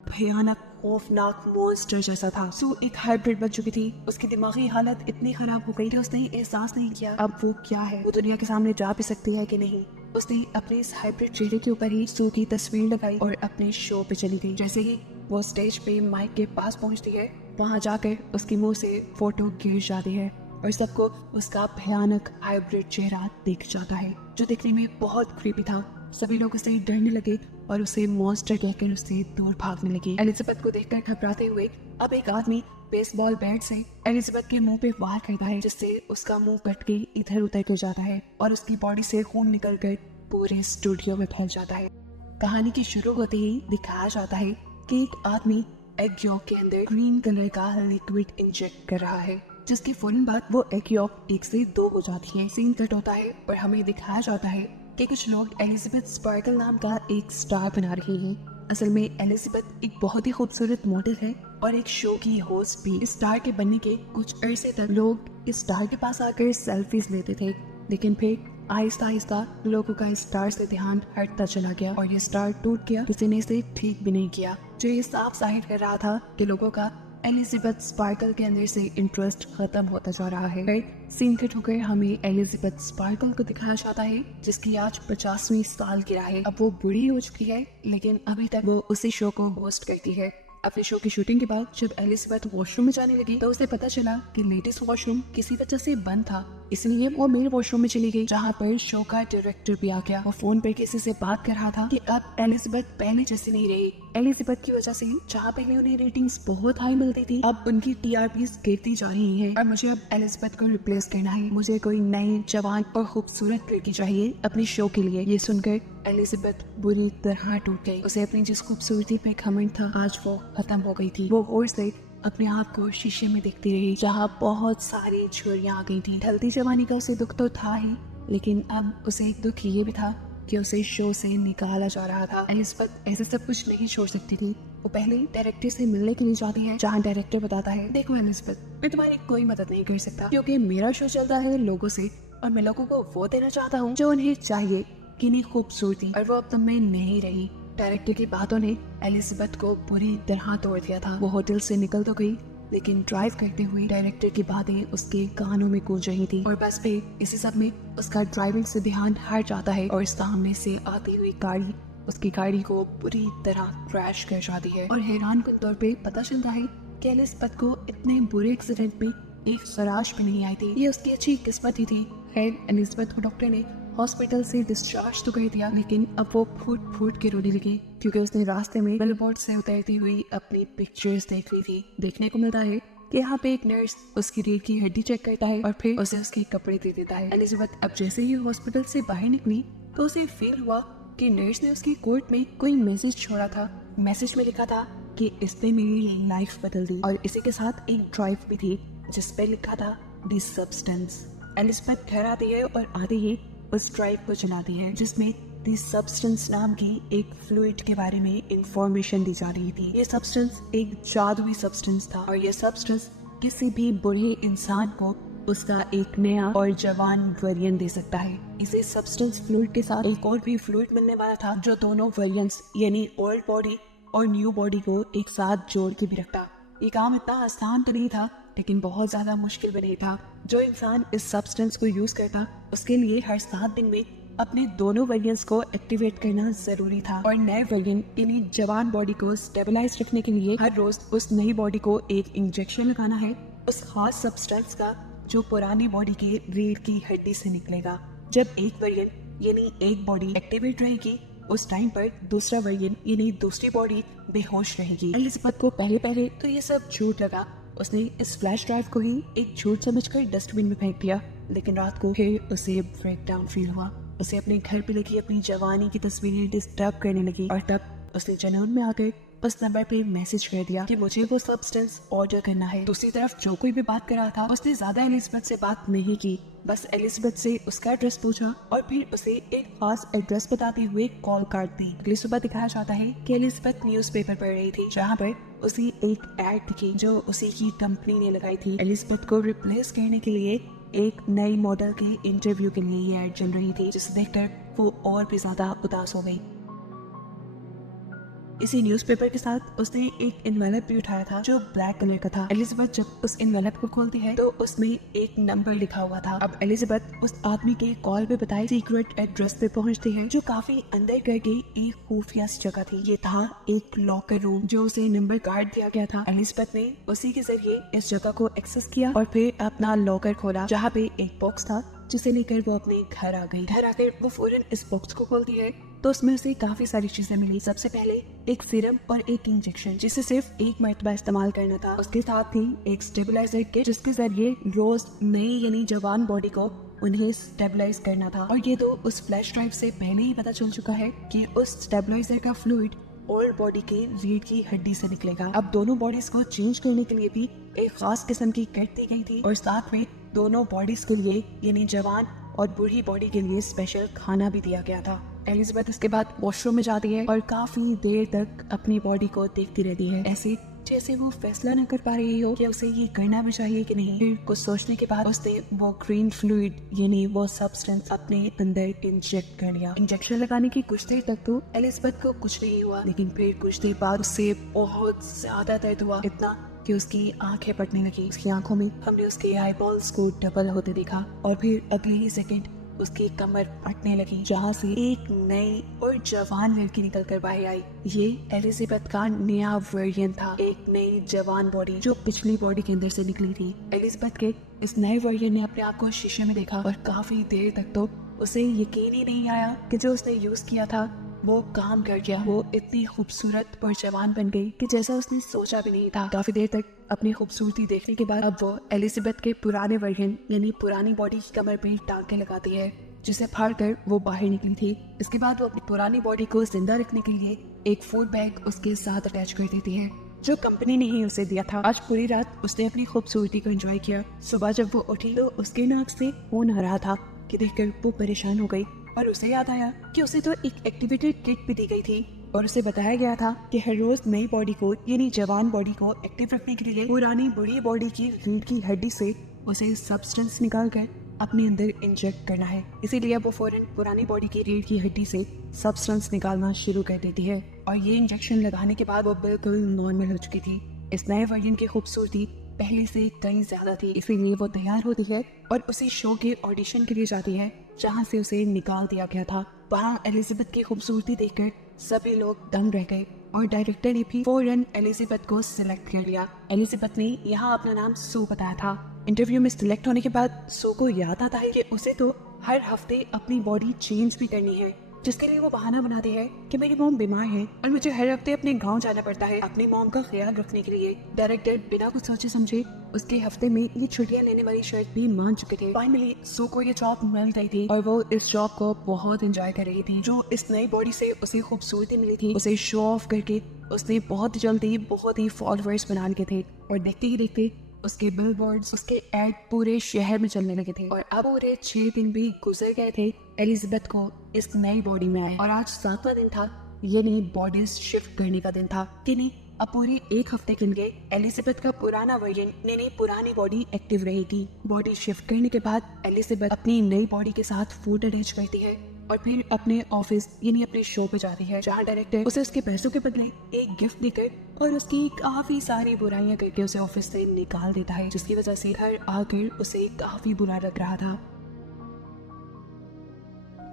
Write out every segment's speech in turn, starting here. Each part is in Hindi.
भयानक खौफनाक मॉन्स्टर जैसा था। सू एक हाइब्रिड बन चुकी थी। उसकी दिमागी हालत इतनी खराब हो गई कि उसने एहसास नहीं किया अब वो क्या है, वो दुनिया के सामने जा भी सकती है कि नहीं। उसने अपने इस हाइब्रिड चेहरे के ऊपर ही सू की तस्वीर लगाई और अपने शो पे चली गई। जैसे ही वो स्टेज पे माइक के पास पहुंचती है, वहां जाकर उसके मुंह से फोटो गिर जाती है और सबको उसका भयानक हाइब्रिड चेहरा दिख जाता है, जो दिखने में बहुत क्रीपी था। सभी लोग उसे डरने लगे और उसे मॉन्स्टर कहकर उससे दूर भागने लगे। एलिजाबेथ को देखकर घबराते हुए अब एक आदमी बेसबॉल बैट से एलिजाबेथ के मुंह पे वार करता है, जिससे उसका मुंह कट के इधर उधर गिर जाता है और उसकी बॉडी से खून निकलकर पूरे स्टूडियो में फैल जाता है। कहानी की शुरू होते ही दिखाया जाता है कि एक आदमी एग यॉक के अंदर ग्रीन कलर का लिक्विड इंजेक्ट कर रहा है, जिसके फौरन बाद वो एग यॉक 1 से 2 हो जाती है। सीन कट होता है और हमें दिखाया जाता है कि कुछ लोग एलिजाबेथ स्पार्कल नाम का एक स्टार बना रहे हैं। असल में एलिजाबेथ एक बहुत ही खूबसूरत मॉडल है और एक शो की होस्ट भी। इस स्टार के बनने के कुछ अरसे तक लोग इस स्टार के पास आकर सेल्फीज लेते थे, लेकिन फिर आहिस्ता आहिस्ता लोगों का इस स्टार से ध्यान हटता चला गया और ये स्टार टूट गया। किसी ने इसे ठीक भी नहीं किया, जो ये साफ जाहिर कर रहा था कि लोगों का एलिजाबेथ स्पार्कल के अंदर से इंटरेस्ट खत्म होता जा रहा है। सीन कट होकर हमें एलिजाबेथ स्पार्कल को दिखाया जाता है, जिसकी आज 50वीं साल की है। अब वो बूढ़ी हो चुकी है, लेकिन अभी तक वो उसी शो को होस्ट करती है। अपने शो की शूटिंग के बाद जब एलिजाबेथ वॉशरूम में जाने लगी तो उसे पता चला कि लेडीज वॉशरूम किसी वजह से बंद था, इसलिए वो मेल वॉशरूम में चली गई, जहाँ पर शो का डायरेक्टर भी आ गया। वो फोन पे किसी से बात कर रहा था कि अब एलिजाबेथ पहले जैसी नहीं रही। एलिजाबेथ की वजह से जहाँ पहले उन्हें रेटिंग्स बहुत हाई मिलती थी, अब उनकी टीआरपीज गिरती जा रही हैं और मुझे अब एलिजाबेथ को रिप्लेस करना है। मुझे कोई नई जवान और खूबसूरत लड़की चाहिए अपने शो के लिए। ये सुनकर एलिजाबेथ बुरी तरह टूट गई। उसे अपनी जिस खूबसूरती पे घमंड था आज वो खत्म हो गई थी। वो गौर से अपने आप को शीशे में देखती रही, जहाँ बहुत सारी झुर्रियां आ गई थी। ढलती जवानी का उसे दुख तो था ही, लेकिन अब उसे एक दुख ये भी था कि उसे शो से निकाला जा रहा था। एलिजाबेथ ऐसे सब कुछ नहीं छोड़ सकती थी। वो पहले डायरेक्टर से मिलने के लिए जाती है, जहाँ डायरेक्टर बताता है, देखो एलिजाबेथ, मैं तुम्हारी कोई मदद नहीं कर सकता क्योंकि मेरा शो चलता है लोगों से और मैं लोगों को वो देना चाहता हूँ जो उन्हें चाहिए, किन्हीं खूबसूरती, और वो अब तुम में नहीं रही। डायरेक्टर की बातों ने एलिजाबेथ को बुरी तरह तोड़ दिया था। वो होटल से निकल तो गई, लेकिन ड्राइव करते हुए डायरेक्टर की बातें उसके कानों में गूंज रही थी और बस पे इसी सब में उसका ड्राइविंग से ध्यान हट जाता है और सामने से आती हुई गाड़ी उसकी गाड़ी को बुरी तरह क्रैश कर जाती है और हैरान कुन तौर पे पता चलता है कि एलिजाबेथ को इतने बुरे एक्सीडेंट में एक खराश भी नहीं आई थी। ये उसकी अच्छी किस्मत ही थी। खैर, एलिजाबेथ को डॉक्टर ने हॉस्पिटल से डिस्चार्ज तो कर दिया, लेकिन अब वो फूट फूट के रोने लगी क्योंकि उसने रास्ते में बिलबोर्ड से उतरती हुई अपनी पिक्चर्स देख ली थी। देखने को मिलता है कि यहाँ पे एक नर्स उसकी रीढ़ की हड्डी चेक करता है और फिर उसे उसके कपड़े दे देता है। एलिजाबेथ अब जैसे ही हॉस्पिटल से बाहर निकली तो उसे फील हुआ कि नर्स ने उसकी कोट में कोई मैसेज छोड़ा था। मैसेज में लिखा था कि इसने मेरी लाइफ बदल दी और इसी के साथ एक ड्राइव भी थी जिस पे लिखा था दी सब्सटेंस। एलिजाबेथ घर आती है और आते ही उस ड्राइव को चलाती है जिसमें दी सब्सटेंस नाम की एक फ्लूइड के बारे में इंफॉर्मेशन दी जा रही थी। ये सब्सटेंस एक जादुई सब्सटेंस था और ये सब्सटेंस किसी भी बुरे इंसान को उसका एक नया और जवान वेरिएंट दे सकता है। इसे सब्सटेंस फ्लूइड के साथ एक और भी फ्लूइड मिलने वाला था जो दोनों वेरिएंट्स यानी ओल्ड बॉडी और न्यू बॉडी को एक साथ जोड़ के भी रखता। ये काम इतना आसान तो नहीं था, लेकिन बहुत ज्यादा मुश्किल भी नहीं था। जो इंसान इस सब्सटेंस को यूज करता उसके लिए हर 7 दिन में अपने दोनों वेरिएंट्स को एक्टिवेट करना जरूरी था और नए वेरिएंट यानी जवान बॉडी को स्टेबलाइज रखने के लिए हर रोज उस नई बॉडी को एक इंजेक्शन लगाना है उस खास सब्सटेंस का जो पुरानी बॉडी के रीढ़ की हड्डी से निकलेगा। जब एक वेरिएंट यानी एक बॉडी एक्टिवेट रहेगी उस टाइम पर दूसरा वेरिएंट यानी दूसरी बॉडी बेहोश रहेगी। एलिजाबेथ को पहले पहले तो ये सब झूठ लगा। उसने इस फ्लैश ड्राइव को ही एक झूठ समझकर डस्टबिन में फेंक दिया, लेकिन रात को फिर उसे ब्रेकडाउन फील हुआ। उसे अपने घर पे लगी अपनी जवानी की तस्वीरें डिस्टर्ब करने लगी और तब उसने जुनून में आकर उस नंबर पे मैसेज कर दिया कि मुझे वो सब्सटेंस ऑर्डर करना है। दूसरी तरफ जो कोई भी बात कर रहा था उसने ज्यादा एलिजाबेथ से बात नहीं की, बस एलिजाबेथ से उसका एड्रेस पूछा और फिर उसे एक खास एड्रेस बताते हुए कॉल काट दी। अगली सुबह दिखाया जाता है कि एलिजाबेथ न्यूज़पेपर पढ़ रही थी, जहाँ पर उसे एक एड दिखी जो उसी की कंपनी ने लगाई थी। एलिजाबेथ को रिप्लेस करने के लिए एक नई मॉडल के इंटरव्यू के लिए ये एड चल रही थी, जिसे देखकर वो और भी ज्यादा उदास हो गई। इसी न्यूज़पेपर के साथ उसने एक एनवेलप भी उठाया था जो ब्लैक कलर का था। एलिजाबेथ जब उस एनवेलप को खोलती है तो उसमें एक नंबर लिखा हुआ था। अब एलिजाबेथ उस आदमी के कॉल पे बताए सीक्रेट एड्रेस पे पहुंचती है जो काफी अंदर करके एक खुफिया जगह थी। ये था एक लॉकर रूम जो उसे नंबर कार्ड दिया गया था। एलिजाबेथ ने उसी के जरिए इस जगह को एक्सेस किया और फिर अपना लॉकर खोला जहाँ पे एक बॉक्स था जिसे लेकर वो अपने घर आ गई। घर आकर वो फौरन इस बॉक्स को खोलती है तो उसमें उसे काफी सारी चीजें मिली। सबसे पहले एक सीरम और एक इंजेक्शन जिसे सिर्फ एक मरतबा इस्तेमाल करना था। उसके साथ ही एक स्टेबलाइजर किट जिसके जरिए रोज नई यानी जवान बॉडी को उन्हें स्टेबलाइज करना था। और ये तो उस फ्लैश ड्राइव से पहले ही पता चल चुका है कि उस स्टेबलाइजर का फ्लूइड ओल्ड बॉडी के रीढ़ की हड्डी से निकलेगा। अब दोनों बॉडीज को चेंज करने के लिए भी एक खास किस्म की किट दी गई थी और साथ में दोनों बॉडीज के लिए यानी जवान और बूढ़ी बॉडी के लिए स्पेशल खाना भी दिया गया था। एलिजाबेथ इसके बाद वॉशरूम में जाती है और काफी देर तक अपनी बॉडी को देखती रहती है, ऐसे जैसे वो फैसला न कर पा रही हो कि उसे ये करना भी चाहिए कि नहीं। फिर कुछ सोचने के बाद उसने वो ग्रीन फ्लूइड यानी वो सब्सटेंस अपने अंदर इंजेक्ट कर लिया। इंजेक्शन लगाने की कुछ देर तक तो एलिजाबेथ को कुछ नहीं हुआ, लेकिन फिर कुछ देर बाद उससे बहुत ज्यादा दर्द हुआ, इतना कि उसकी आंखें फटने लगी। उसकी आंखों में हमने उसके आई बॉल्स को डबल होते देखा और फिर अगले ही सेकंड उसकी कमर फटने लगी जहाँ से एक नई और जवान लड़की निकल कर बाहर आई। ये एलिजाबेथ का नया वर्जन था, एक नई जवान बॉडी जो पिछली बॉडी के अंदर से निकली थी। एलिजाबेथ के इस नए वर्जन ने अपने आप को शीशे में देखा और काफी देर तक तो उसे यकीन ही नहीं आया कि जो उसने यूज किया था वो काम कर गया। वो इतनी खूबसूरत और जवान बन गई कि जैसा उसने सोचा भी नहीं था। काफी देर तक अपनी खूबसूरती देखने के बाद अब वो एलिजाबेथ के पुराने वर्जन यानी पुरानी बॉडी की कमर पे टांके लगाती है जिसे फाड़ कर वो बाहर निकली थी। इसके बाद वो अपनी पुरानी बॉडी को जिंदा रखने के लिए एक फूड बैग उसके साथ अटैच कर देती है जो कंपनी ने ही उसे दिया था। आज पूरी रात उसने अपनी खूबसूरती को एंजॉय किया। सुबह जब वो उठी तो उसके नाक से खून आ रहा था कि देखकर वो परेशान हो गई और उसे याद आया कि उसे तो एक एक्टिवेटेड किट भी दी गई थी और उसे बताया गया था कि हर रोज नई बॉडी को यानी जवान बॉडी को एक्टिव रखने के लिए पुरानी बूढ़ी बॉडी की रीढ़ की हड्डी से उसे सब्सटेंस निकाल कर अपने अंदर इंजेक्ट करना है। इसीलिए वो फौरन पुरानी बॉडी की रीढ़ की हड्डी से सब्सटेंस निकालना शुरू कर देती है और ये इंजेक्शन लगाने के बाद वो बिल्कुल नॉर्मल हो चुकी थी। इस नए वर्जन की खूबसूरती पहले से कहीं ज्यादा थी, इसीलिए वो तैयार होती है और उसी शो के ऑडिशन के लिए जाती है जहाँ से उसे निकाल दिया गया था। वहाँ एलिजाबेथ की खूबसूरती देखकर सभी लोग दंग रह गए और डायरेक्टर ने भी फौरन एलिजाबेथ को सिलेक्ट कर लिया। एलिजाबेथ ने यहाँ अपना नाम सू बताया था। इंटरव्यू में सिलेक्ट होने के बाद सू को याद आता है कि उसे तो हर हफ्ते अपनी बॉडी चेंज भी करनी है, जिसके लिए वो बहाना बनाती है कि मेरी मॉम बीमार है और मुझे हर हफ्ते अपने गांव जाना पड़ता है अपनी मॉम का ख्याल रखने के लिए। डायरेक्टर बिना कुछ सोचे समझे उसके हफ्ते में ये छुट्टियां लेने वाली शर्त भी मान चुके थे। फाइनली सू को ये जॉब मिल गई थी और वो इस जॉब को बहुत एंजॉय कर रही थी। जो इस नई बॉडी से उसे खूबसूरती मिली थी उसे शो ऑफ करके उसने बहुत जल्दी बहुत ही फॉलोअर्स बना लिए थे और देखते ही देखते उसके बिलबोर्ड्स उसके एड पूरे शहर में चलने लगे थे। और अब पूरे 6 दिन भी गुजर गए थे एलिजाबेथ को इस नई बॉडी में आए और आज 7वां दिन था। ये नई बॉडीज शिफ्ट करने का दिन था कि नहीं, अब पूरे 1 हफ्ते के लिए एलिजाबेथ का पुराना वर्जन यानी पुरानी बॉडी एक्टिव रहेगी। बॉडी शिफ्ट करने के बाद एलिजाबेथ अपनी नई बॉडी के साथ फूड अटैच करती है और फिर अपने ऑफिस यानी अपने शो पे जाती है जहाँ डायरेक्टर उसे उसके पैसों के बदले एक गिफ्ट देकर और उसकी काफी सारी बुराइयां करके उसे ऑफिस से निकाल देता है, जिसकी वजह से घर आकर उसे काफी बुरा लग रहा था।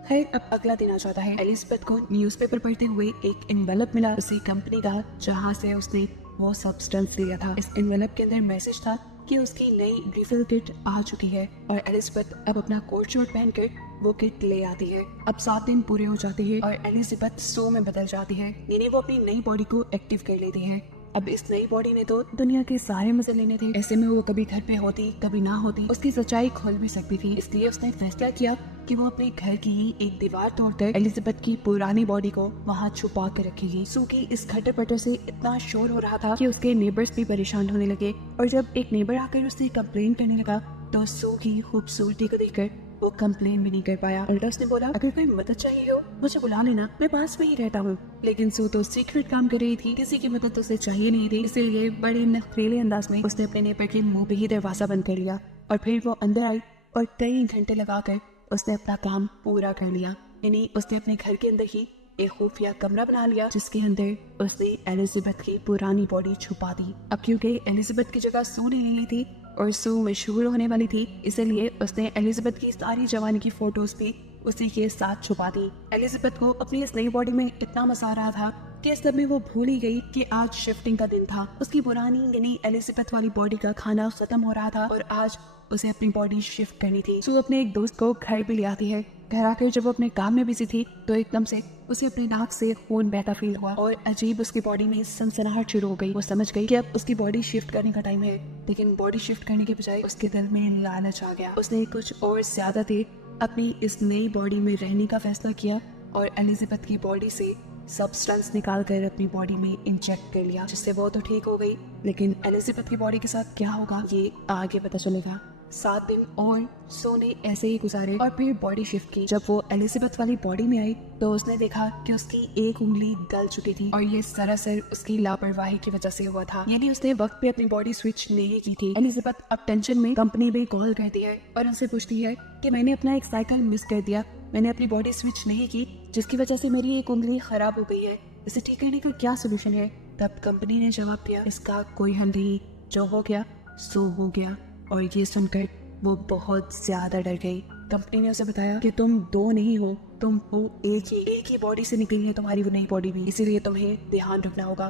खैर अब अगला दिन आ जाता है। एलिजाबेथ को न्यूज़पेपर पढ़ते हुए एक एनवेलप मिला उसी कंपनी का जहाँ से उसने वो सब्सटेंस लिया था। इस एनवेलप के अंदर मैसेज था कि उसकी नई रिफिल किट आ चुकी है और एलिजाबेथ अब अपना कोट शर्ट पहनकर वो किट ले आती है। अब 7 दिन पूरे हो जाते हैं और एलिजाबेथ सू में बदल जाती है, यानी वो अपनी नई बॉडी को एक्टिव कर लेती है। अब इस नई बॉडी ने तो दुनिया के सारे मजे लेने थे, ऐसे में वो कभी घर पे होती कभी ना होती, उसकी सच्चाई खुल भी सकती थी। इसलिए उसने फैसला किया कि वो अपने घर की ही एक दीवार तोड़कर एलिजाबेथ की पुरानी बॉडी को वहाँ छुपा कर रखेगी। सू की इस खटर पटर से इतना शोर हो रहा था कि उसके नेबर्स भी परेशान होने लगे और जब एक नेबर आकर उससे कंप्लेन करने लगा तो सू की खूबसूरती को देखकर वो कंप्लेन भी नहीं कर पाया। उल्टा उसने बोला, अगर कोई मदद चाहिए हो मुझे बुला लेना, मैं पास में ही रहता हूँ। लेकिन सू तो सीक्रेट काम कर रही थी, किसी की मदद उसे चाहिए नहीं थी, इसलिए बड़े नखरेले अंदाज में उसने अपने नेबर के मुंह पे ही दरवाजा बंद कर लिया और फिर वो अंदर आई और कई घंटे लगाकर उसने अपना काम पूरा कर लिया। यानी उसने अपने घर के अंदर ही एक खुफिया कमरा बना लिया जिसके अंदर उसने एलिजाबेथ की पुरानी बॉडी छुपा दी। अब क्योंकि एलिजाबेथ की जगह सू ने ले ली थी और सू मशहूर होने वाली थी, इसलिए उसने एलिजाबेथ की सारी जवानी की फोटोज भी उसी के साथ छुपा दी। एलिजाबेथ को अपनी इस नई बॉडी में इतना मजा आ रहा था कि इस समय वो भूल ही गई कि आज शिफ्टिंग का दिन था। उसकी पुरानी यानी एलिजाबेथ वाली बॉडी का खाना खत्म हो रहा था और आज उसे अपनी बॉडी शिफ्ट करनी थी। सू अपने एक दोस्त को घर भी ले आती है। घर आकर जब वो अपने काम में बिजी थी तो एकदम से उसे अपने नाक से खून बहता फील हुआ और अजीब उसकी बॉडी में सनसनाहट शुरू हो गई। वो समझ गई कि अब उसकी बॉडी शिफ्ट करने का टाइम है, लेकिन बॉडी शिफ्ट करने के बजाय उसके दिल में लालच आ गया। उसने कुछ और ज्यादा देर अपनी इस नई बॉडी में रहने का फैसला किया और एलिजाबेथ की बॉडी से सब्सटेंस निकाल कर अपनी बॉडी में इंजेक्ट कर लिया, जिससे वो तो ठीक हो गई, लेकिन एलिजाबेथ की बॉडी के साथ क्या होगा ये आगे पता चलेगा। 7 दिन और सो ने ऐसे ही गुजारे और फिर बॉडी शिफ्ट की। जब वो एलिजाबेथ वाली बॉडी में आई तो उसने देखा कि उसकी एक उंगली गल चुकी थी और ये सरासर उसकी लापरवाही की वजह से हुआ था, यानी उसने वक्त पे अपनी बॉडी स्विच नहीं की थी। एलिजाबेथ अब टेंशन में कंपनी में कॉल करती है और उनसे पूछती है कि मैंने अपना एक साइकिल मिस कर दिया, मैंने अपनी बॉडी स्विच नहीं की जिसकी वजह से मेरी एक उंगली खराब हो गई है, इसे ठीक करने का क्या सोल्यूशन है। तब कंपनी ने जवाब दिया इसका कोई हल नहीं, जो हो गया सो हो गया। और ये सुनकर वो बहुत ज्यादा डर गई। कंपनी ने उसे बताया कि तुम 2 नहीं हो, तुम हो एक ही बॉडी से निकली है तुम्हारी वो नई बॉडी भी, इसीलिए तुम्हें ध्यान रखना होगा।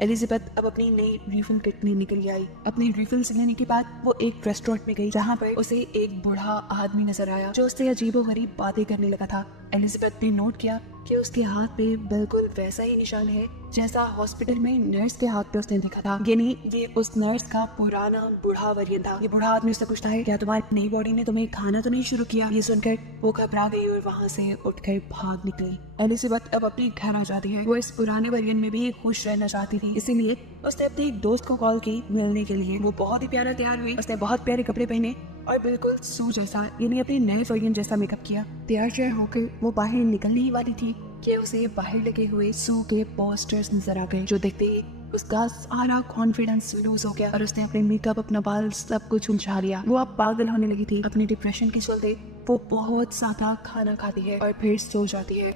एलिजाबेथ अब अपनी नई रिफिल किट में निकल आई। अपनी रिफिल से लेने के बाद वो एक रेस्टोरेंट में गई जहाँ पर उसे एक बूढ़ा आदमी नजर आया जो उससे अजीबोगरीब बातें करने लगा था। एलिजाबेथ ने नोट किया कि उसके हाथ पे बिल्कुल वैसा ही निशान है जैसा हॉस्पिटल में नर्स के हाथ पे उसने देखा था, यानी ये उस नर्स का पुराना बूढ़ा वर्जन था। ये बूढ़ा आदमी उससे पूछता है क्या तुम्हारी नई बॉडी ने तुम्हें खाना तो नहीं शुरू किया। ये सुनकर वो घबरा गई और वहाँ से उठकर भाग निकली। एलिजाबेथ अब अपने घर आ जाती है। वो इस पुराने वर्जन में भी खुश रहना चाहती थी, इसीलिए उसने अपने एक दोस्त को कॉल की मिलने के लिए। वो बहुत ही प्यारा तैयार हुई, उसने बहुत प्यारे कपड़े पहने और बिल्कुल सू जैसा यानी अपने नए वर्जन जैसा मेकअप किया। तैयार होकर वो बाहर निकलने ही वाली थी कि उसे बाहर लगे हुए सू के पोस्टर्स नजर आ गए, जो देखते ही उसका सारा कॉन्फिडेंस लूज हो गया और उसने अपने मेकअप, अपना बाल, सब कुछ उछाल लिया। वो अब पागल होने लगी थी। अपनी डिप्रेशन के चलते वो बहुत ज्यादा खाना खाती है और फिर सो जाती है।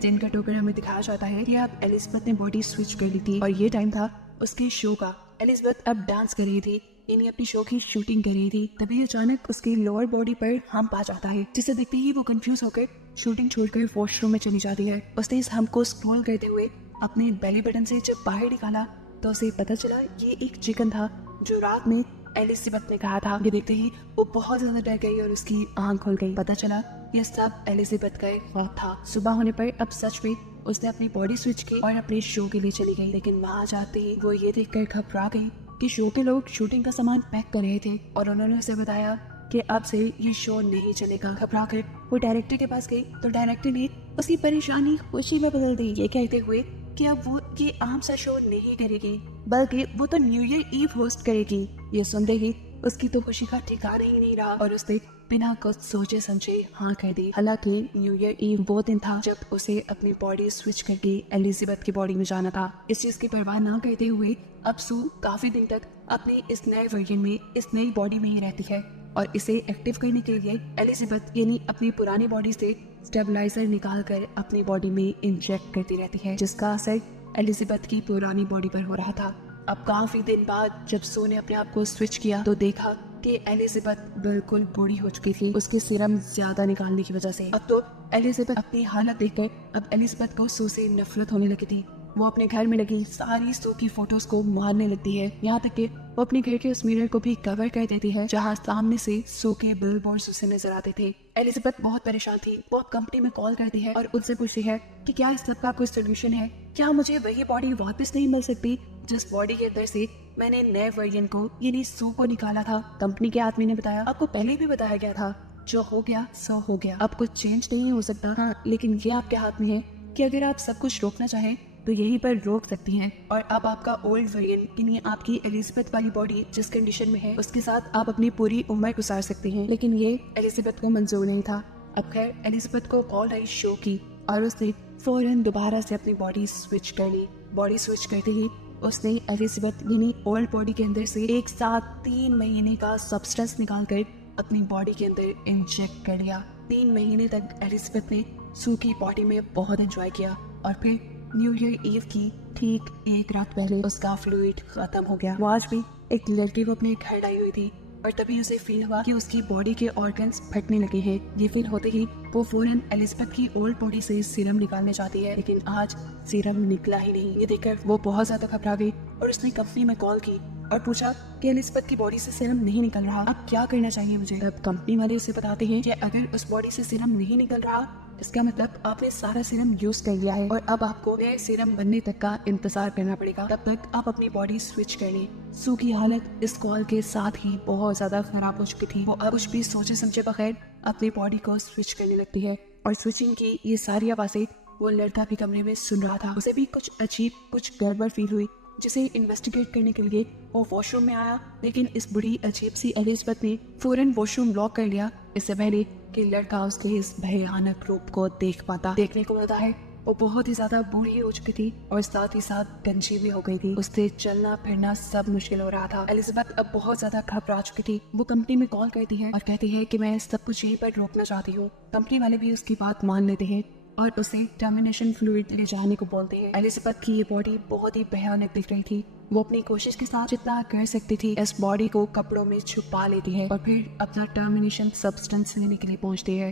दिन का टोकर हमें दिखाया जाता है कि अब एलिजाबेथ ने बॉडी स्विच कर ली थी और ये टाइम था उसके शो का। एलिजाबेथ अब डांस कर रही थी, यानी अपनी शो की शूटिंग कर रही थी। तभी अचानक उसकी लोअर बॉडी पर हम्प आ जाता है, जिसे देखते ही वो कंफ्यूज होकर शूटिंग छोड़कर वॉशरूम में चली जाती है। उसने इस हम्प को स्क्रॉल करते हुए अपने बेली बटन से जब बाहर निकाला तो उसे पता चला ये एक चिकन था जो रात में एलिजाबेथ ने कहा था। ये देखते ही वो बहुत ज्यादा डर गई और उसकी आंख खुल गई। पता चला ये सब एलिजाबेथ का एक ख्वाब था। सुबह होने पर अब सच में उसने अपनी बॉडी स्विच की और अपने शो के लिए चली गई, लेकिन वहाँ जाते ही वो ये देखकर घबरा गई कि शो के लोग शूटिंग का सामान पैक कर रहे थे और उन्होंने उसे बताया कि अब से ये शो नहीं चलेगा। घबरा कर वो डायरेक्टर के पास गई तो डायरेक्टर ने उसकी परेशानी खुशी में बदल दी, ये कहते हुए कि अब वो ये आम सा शो नहीं करेगी बल्कि वो तो न्यू ईयर ईव होस्ट करेगी। ये सुनते ही उसकी तो खुशी का ठिकाना ही नहीं रहा और उसने बिना कुछ सोचे समझे हाँ कर दी। हालांकि न्यू ईयर ईव वो दिन था जब उसे अपनी बॉडी स्विच करके एलिजाबेथ की बॉडी में जाना था। इस चीज की परवाह न करते हुए अब सू काफी दिन तक अपने इस नए वर्जन में, इस नई बॉडी में ही रहती है और इसे एक्टिव करने के लिए एलिजाबेथ यानी अपनी पुरानी बॉडी से स्टेबलाइजर निकाल कर अपनी बॉडी में इंजेक्ट करती रहती है, जिसका असर एलिजाबेथ की पुरानी बॉडी पर हो रहा था। अब काफी दिन बाद जब सो ने अपने आप को स्विच किया तो देखा कि एलिजाबेथ बिल्कुल बूढ़ी हो चुकी थी उसके सीरम ज्यादा निकालने की वजह से। अब तो एलिजाबेथ अपनी हालत देखकर अब एलिजाबेथ को सो से नफरत होने लगी थी। वो अपने घर में लगी सारी सो की फोटोज को मारने लगती है, यहाँ तक कि वो अपने घर के उस मिरर को भी कवर कर देती है जहाँ सामने से सो के बिलबोर्ड्स उसे नजर आते थे। एलिजाबेथ बहुत परेशान थी। वो अब कंपनी में कॉल करती है और उनसे पूछती है कि क्या इस सब का कोई सोल्यूशन है, क्या मुझे वही बॉडी वापस नहीं मिल सकती जिस बॉडी के अंदर से मैंने नए वर्जन को यानी सो को निकाला था। कंपनी के आदमी ने बताया आपको पहले भी बताया गया था, जो हो गया सो हो गया, अब कुछ चेंज नहीं हो सकता। हाँ, लेकिन ये आपके हाथ में है कि अगर आप सब कुछ रोकना चाहें तो यहीं पर रोक सकती हैं और अब आपका ओल्ड वर्जन यानी आपकी एलिजाबेथ वाली बॉडी जिस कंडीशन में है उसके साथ आप अपनी पूरी उम्र गुजार सकते हैं। लेकिन ये एलिजाबेथ को मंजूर नहीं था। अब खैर एलिजाबेथ को कॉल आई शो की और उसने फौरन दोबारा से अपनी बॉडी स्विच कर ली। बॉडी स्विच करते ही उसने एलिजाबेथ यानी ओल्ड बॉडी के अंदर से एक साथ 3 महीने का सब्सटेंस निकाल कर अपनी बॉडी के अंदर इंजेक्ट कर लिया। 3 महीने तक एलिजाबेथ ने सू की पार्टी में बहुत एंजॉय किया और फिर न्यू ईयर ईव की ठीक एक रात पहले उसका फ्लूइड खत्म हो गया। वो आज भी एक लड़के को अपने घर लाई हुई थी और तभी उसे फील हुआ कि उसकी बॉडी के ऑर्गन्स फटने लगे हैं। ये फील होते ही वो फौरन एलिजाबेथ की ओल्ड बॉडी से सीरम निकालने चाहती है, लेकिन आज सीरम निकला ही नहीं। ये देखकर वो बहुत ज्यादा घबरा गई और उसने कंपनी में कॉल की और पूछा कि एलिजाबेथ की बॉडी से सीरम नहीं निकल रहा, अब क्या करना चाहिए मुझे। तब कंपनी वाले उसे बताते हैं कि अगर उस बॉडी से सीरम नहीं निकल रहा इसका मतलब आपने सारा सीरम यूज कर लिया है और अब आपको नए सीरम बनने तक का इंतजार करना पड़ेगा। तब तक आप अपनी बॉडी स्विच कर लें। सू की हालत इस कॉल के साथ ही बहुत ज्यादा खराब हो चुकी थी। वो अब कुछ भी सोचे समझे बगैर अपनी बॉडी को स्विच करने लगती है और स्विचिंग की ये सारी आवाजें वो लड़का भी कमरे में सुन रहा था। उसे भी कुछ अजीब, कुछ गड़बड़ फील हुई, जिसे इन्वेस्टिगेट करने के लिए वो वॉशरूम में आया, लेकिन इस बुरी अजीब सी एलिजाबेथ ने फौरन वॉशरूम लॉक कर लिया इससे पहले कि लड़का उसके इस भयानक रूप को देख पाता। देखने को मिलता है वो बहुत ही ज्यादा बूढ़ी हो चुकी थी और साथ ही साथ गंजी भी हो गई थी। उससे चलना फिरना सब मुश्किल हो रहा था। एलिजाबेथ अब बहुत ज्यादा घबरा चुकी थी। वो कंपनी में कॉल करती है और कहती है कि मैं सब कुछ यहीं पर रोकना चाहती हूँ। कंपनी वाले भी उसकी बात मान लेते हैं और उसे टर्मिनेशन फ्लूइड ले जाने को बोलते हैं। एलिजाबेथ की ये बॉडी बहुत ही भयानक दिख रही थी। वो अपनी कोशिश के साथ जितना कर सकती थी इस बॉडी को कपड़ों में छुपा लेती है और फिर अपना टर्मिनेशन सब्सटेंस लेने के लिए पहुंचती है।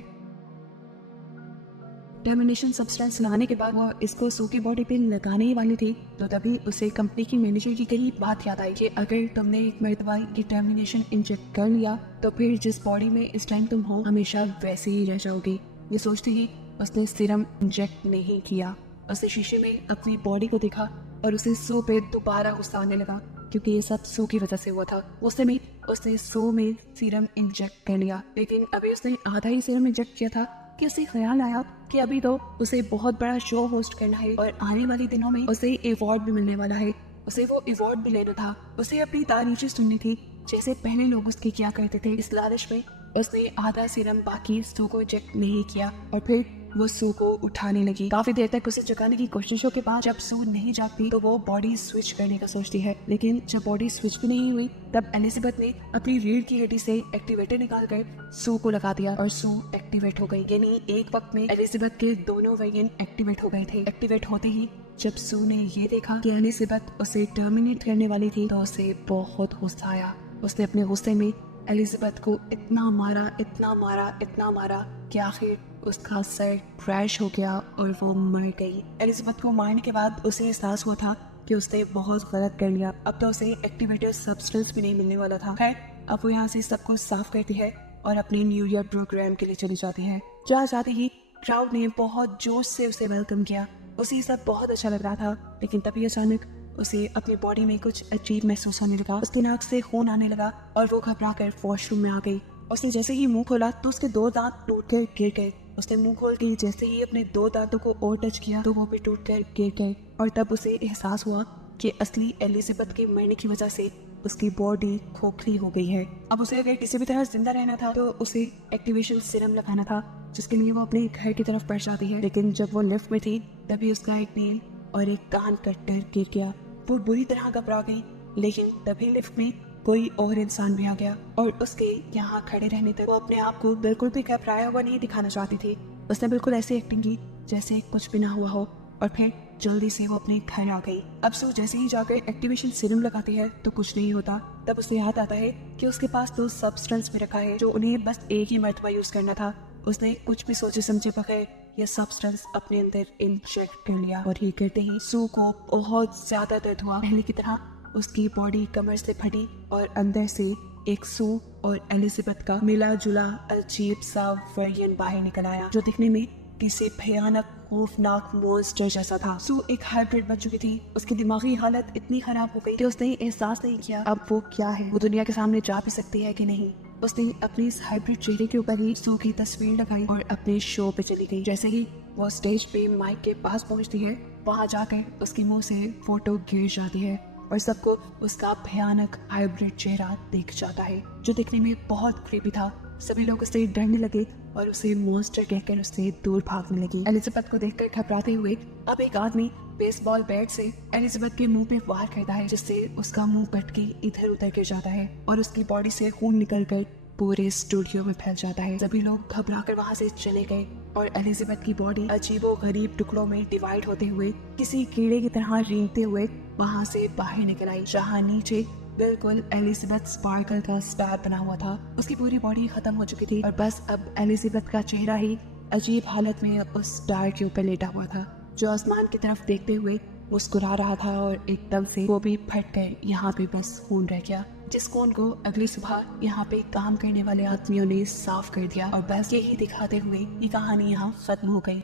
टर्मिनेशन सब्सटेंस लाने के बाद वो इसको सू की बॉडी पे लगाने ही वाली थी तो तभी उसे कंपनी की मैनेजर की कही बात याद आई कि अगर तुमने एक मरतबा ये टर्मिनेशन इंजेक्ट कर लिया तो फिर जिस बॉडी में इस टाइम तुम हो हमेशा वैसे ही रह जाओगी। ये सोचते ही उसने सीरम इंजेक्ट नहीं किया। उसने शीशे में अपनी बॉडी को देखा और उसे सू पे दोबारा गुस्सा आने लगा क्योंकि ये सब सू की वजह से हुआ था। उस समय उसने सू में सीरम इंजेक्ट कर लिया, लेकिन अभी उसने आधा ही सीरम इंजेक्ट किया था कि उसे ख्याल आया कि अभी तो उसे बहुत बड़ा शो होस्ट करना है और आने वाले दिनों में उसे अवार्ड भी मिलने वाला है। उसे वो अवार्ड भी लेना था। उसे अपनी तारीफें सुननी थी जैसे पहले लोग उसके क्या करते थे। इस लालच में उसने आधा सीरम बाकी सू को इंजेक्ट नहीं किया और फिर वो सू को उठाने लगी। काफी देर तक उसे जगाने की कोशिशों के बाद जब सू नहीं जागती तो वो बॉडी स्विच करने का सोचती है, लेकिन जब बॉडी स्विच भी नहीं हुई तब एलिजाबेथ ने अपनी रीढ़ की हड्डी से एक्टिवेटर निकालकर सू को लगा दिया और सू एक्टिवेट हो गई। यानी एक वक्त में एलिजाबेथ के दोनों वेगन एक्टिवेट हो गए थे। एक्टिवेट होते ही जब सू ने ये देखा कि एलिजाबेथ उसे टर्मिनेट करने वाली थी तो उसे बहुत गुस्सा आया। उसने अपने गुस्से में एलिजाबेथ को इतना मारा, इतना मारा, इतना मारा कि आखिर उसका सर क्रैश हो गया और वो मर गई। एलिजाबेथ को मारने के बाद उसे एहसास हुआ था कि उसने बहुत गलत कर लिया। अब तो उसे एक्टिवेटर सब्सटेंस भी नहीं मिलने वाला था। खैर अब वो यहाँ से सब कुछ साफ करती है और अपने न्यू ईयर प्रोग्राम के लिए चली जाती है। जहाँ जाते ही क्राउड ने बहुत जोश से उसे वेलकम किया। उसे सब बहुत अच्छा लग रहा था, लेकिन तभी अचानक उसे अपनी बॉडी में कुछ अजीब महसूस होने लगा। उसके नाक से खून आने लगा और वो घबरा कर वॉशरूम में आ गई। उसने जैसे ही मुंह खोला तो उसके 2 दांत टूट कर गिर गए। उसने मुंह खोल के जैसे ही अपने 2 दांतों को और टच किया तो वो भी टूट कर गिर गए और तब उसे एहसास हुआ कि असली एलिजाबेथ के मरने की वजह से उसकी बॉडी खोखली हो गई है। अब उसे अगर किसी भी तरह जिंदा रहना था तो उसे एक्टिवेशन सीरम लगाना था, जिसके लिए वो अपने घर की तरफ बढ़ जाती है। लेकिन जब वो लिफ्ट में थी तभी उसका एक नील और एक कान कटकर गिर गया। वो बुरी तरह घबरा गई, लेकिन तभी लिफ्ट में कोई और इंसान भी आ गया और उसके यहाँ खड़े रहने तक वो अपने आप को बिल्कुल भी घबराया हुआ नहीं दिखाना चाहती थी। उसने बिल्कुल ऐसी एक्टिंग की जैसे कुछ भी ना हुआ हो और फिर जल्दी से वो अपने घर आ गई। अब सू जैसे ही जाकर एक्टिवेशन सीरम लगाती है तो कुछ नहीं होता। तब उसे याद आता है कि उसके पास तो सब्सटेंस भी रखा है जो उन्हें बस एक ही मरतबा यूज करना था। उसने कुछ भी सोचे समझे बगैर यह सब्सटेंस अपने अंदर इंजेक्ट कर लिया और ये करते ही सू को बहुत ज्यादा दर्द हुआ। पहले की तरह उसकी बॉडी कमर से फटी और अंदर से एक सू और एलिजाबेथ का मिला जुला अजीब सा वर्जन बाहर निकल आया जो दिखने में किसी भयानक खौफनाक मॉन्स्टर जैसा था। सू एक हाइब्रिड बन चुकी थी। उसकी दिमागी हालत इतनी खराब हो गई कि उसने एहसास नहीं किया अब वो क्या है, वो दुनिया के सामने जा भी सकती है कि नहीं। उसने अपनी इस हाइब्रिड चेहरे के ऊपर ही सू की तस्वीर लगाई और अपने शो पे चली गई। जैसे ही वो स्टेज पे माइक के पास पहुंचती है वहां जाकर उसके मुंह से फोटो गिर जाती है और सबको उसका भयानक हाइब्रिड चेहरा दिख जाता है जो दिखने में बहुत क्रीपी था। सभी लोग उससे डरने लगे और उसे मॉन्स्टर कहकर उससे दूर भागने लगी। एलिजाबेथ को देखकर घबराते हुए अब एक आदमी बेसबॉल बैट से एलिजाबेथ के मुंह पे वार करता है जिससे उसका मुंह कट के इधर उधर गिर जाता है और उसकी बॉडी से खून निकलकर पूरे स्टूडियो में फैल जाता है। सभी लोग घबराकर वहां से चले गए और एलिजाबेथ की बॉडी अजीबो गरीब टुकड़ों में डिवाइड होते हुए किसी कीड़े की तरह रेंगते हुए वहां से बाहर निकल आई, जहाँ नीचे बिल्कुल एलिजाबेथ स्पार्कल का स्पैर बना हुआ था। उसकी पूरी बॉडी खत्म हो चुकी थी और बस अब एलिजाबेथ का चेहरा ही अजीब हालत में उस टायर के ऊपर लेटा हुआ था, जो आसमान की तरफ देखते हुए मुस्कुरा रहा था। और एकदम से वो भी फट गए, यहाँ पे बस खून रह गया, जिस खून को अगली सुबह यहाँ पे काम करने वाले आदमियों ने साफ कर दिया। और बस यही दिखाते हुए ये कहानी यहाँ खत्म हो गई।